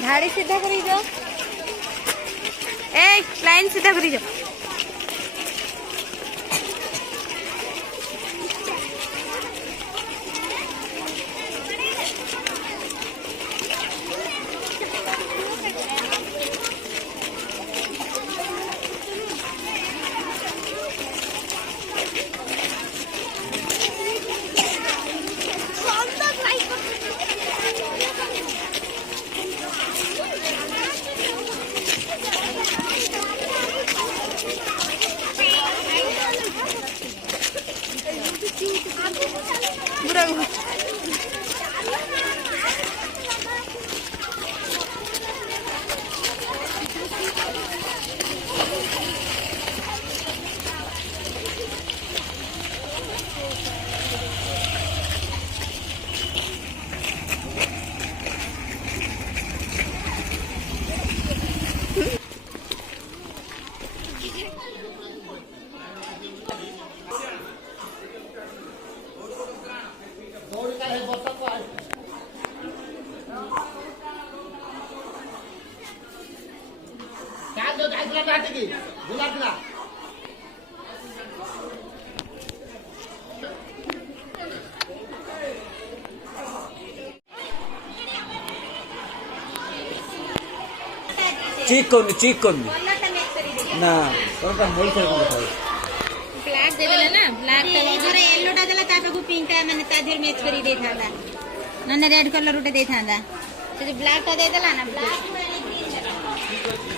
धाड़ी सीधा करी जाओ, ए लाइन सीधा करी जाओ। चीक करनी ना कोनटा मोल कर कोन खाओ ब्लैक देबेला ना ब्लैक जरे येलोटा देला ताको पिंकटा माने तादिर मैच करी दे थांदा नने रेड कलर उटे दे थांदा तो ब्लैक टा दे देला ना ब्लैक माने ग्रीन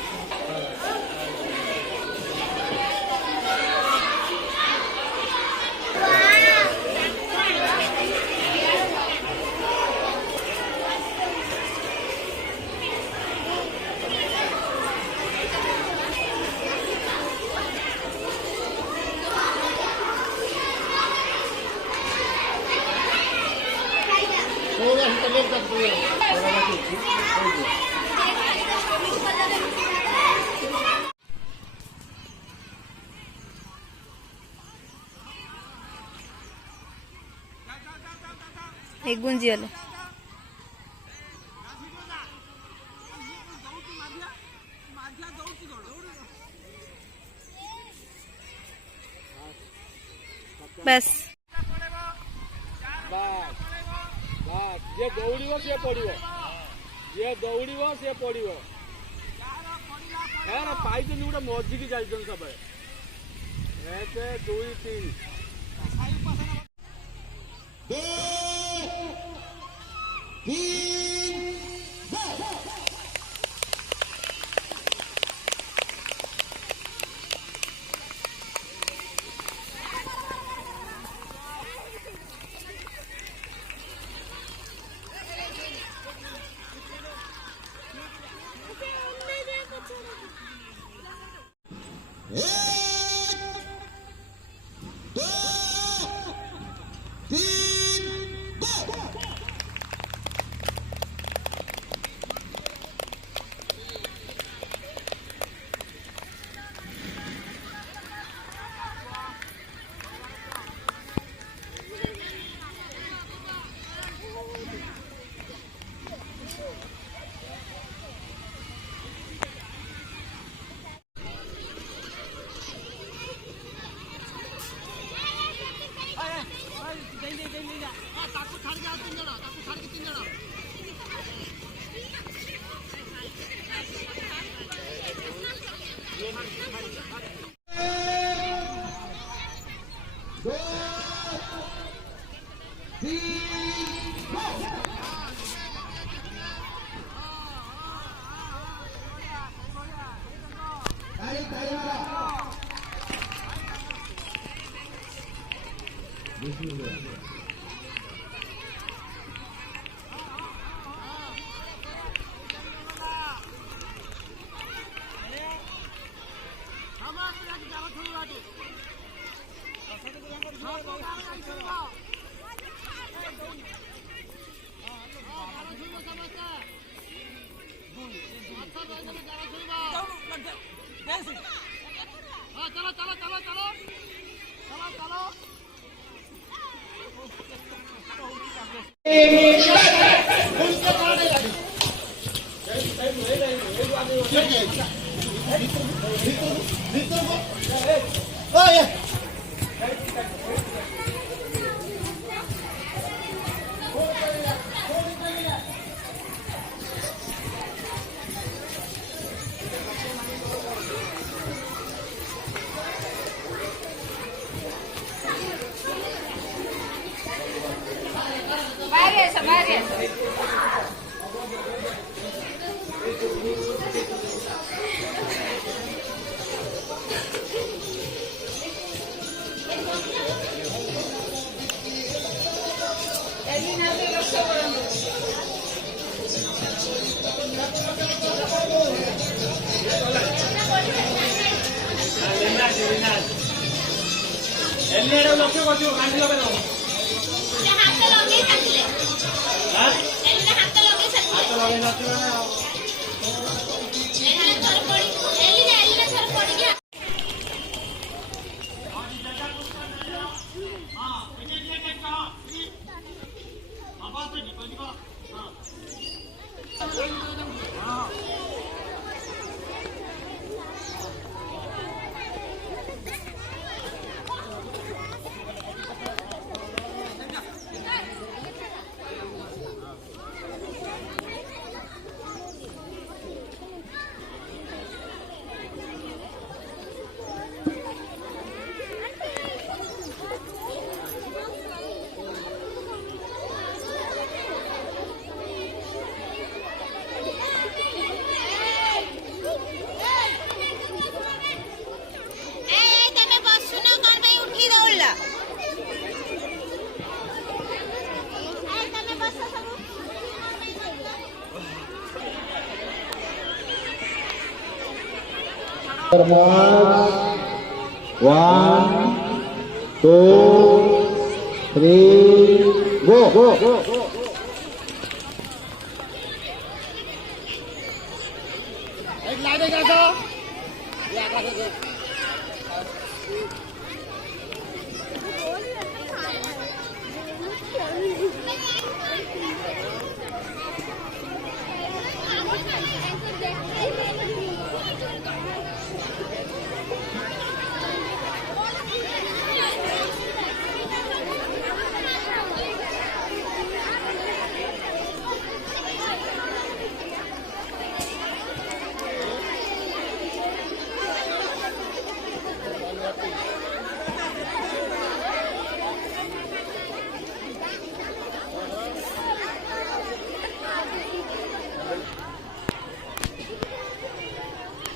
एक गुंजी वाले बस जे दौड़िबो से पड़िबो जे दौड़िबो से पड़िबो यार पाइछ गुडा मझी की जाइछन सब 1 2 3 ಎಲ್ಲೆಡೆ ಲಕ್ಷ್ಯ ಕೊಟ್ಟು ಕಾಂಟಿ ಲಗೆ ನಾವು हाथ लगे सकले हां एल्ला हाथ लगे सकले हाथ लगे नथिबे ना एल्ला थर पड़ी एल्ला थर पड़ी गया हां इने ले के कहा बाबा से निकल जा हां One, two, three, go.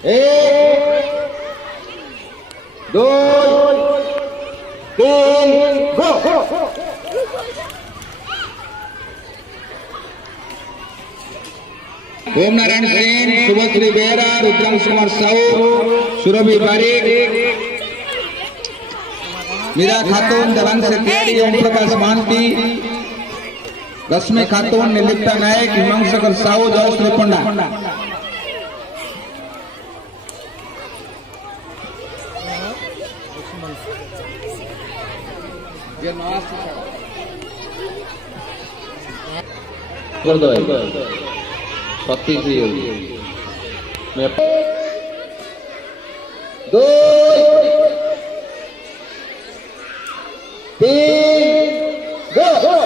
एक, दो, तीन, गो। ओम नारायण सेन, शुभश्री बेहरा, रुद्रांश कुमार साहू, सुरभि बारिक, मीरा खातून, देवांश तिवारी, ओम प्रकाश महांती, रश्मि खातून, निर्लिप्ता नायक, हिमांशकर साहू, जयश्री पंडा। कर दो सत्ती थी मैं दो तीन गो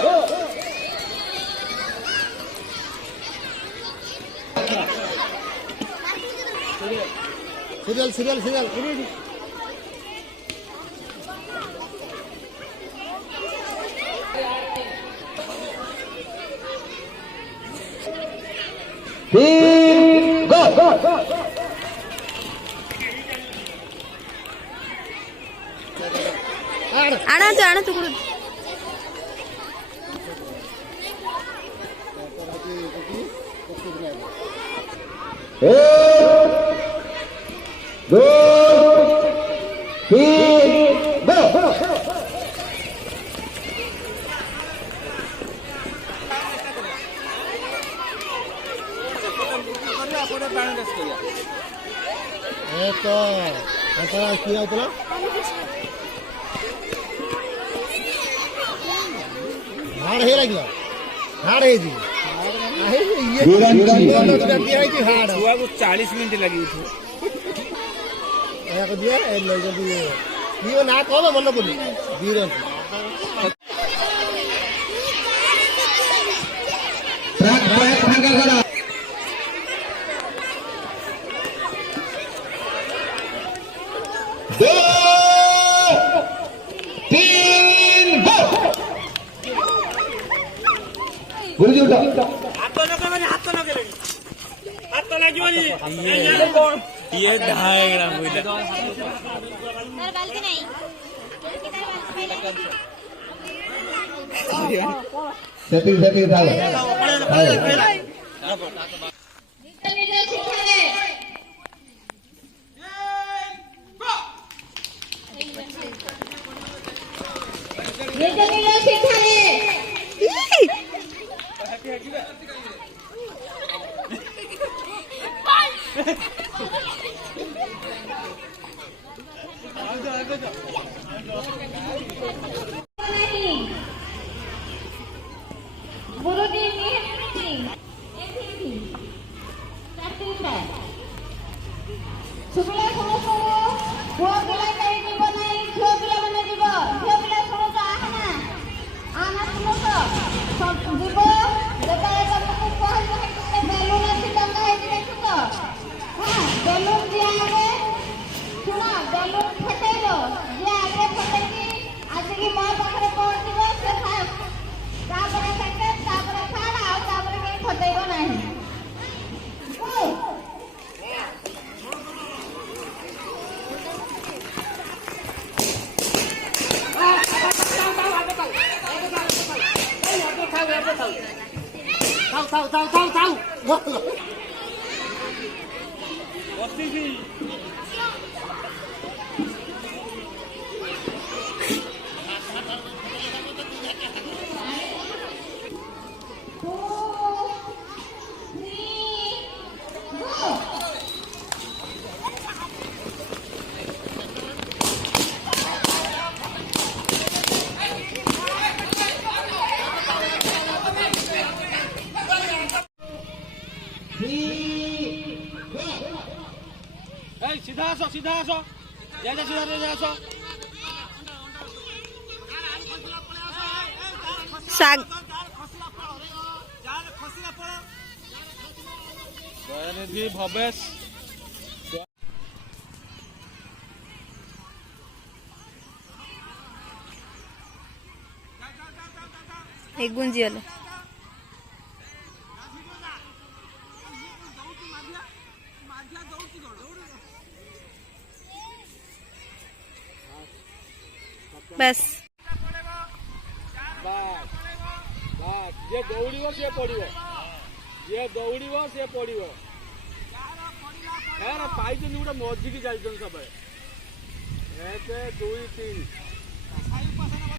सीरियल सीरियल सीरियल तीन गो ଆଣନ୍ତୁ ଗୁରୁ दो तीन दो हाड़ हे लगे हाड़ हे जी हाड़ 40 मिनट लगी ना कह मन बोली दो तीन गो गुरुजी उठा हाथ लगे ये 2.5 ग्राम बोला तार बाल्टी नहीं सेटिंग डाल सीधा आसो सीधा आसो साग दयानिधि भवेश एक गुंजी वाला बस जे दौड़िबो से पड़िबो जे दौड़िबो से पड़िबो यार पाइछन गोटे मजिकी जाइछन सब 1 2 3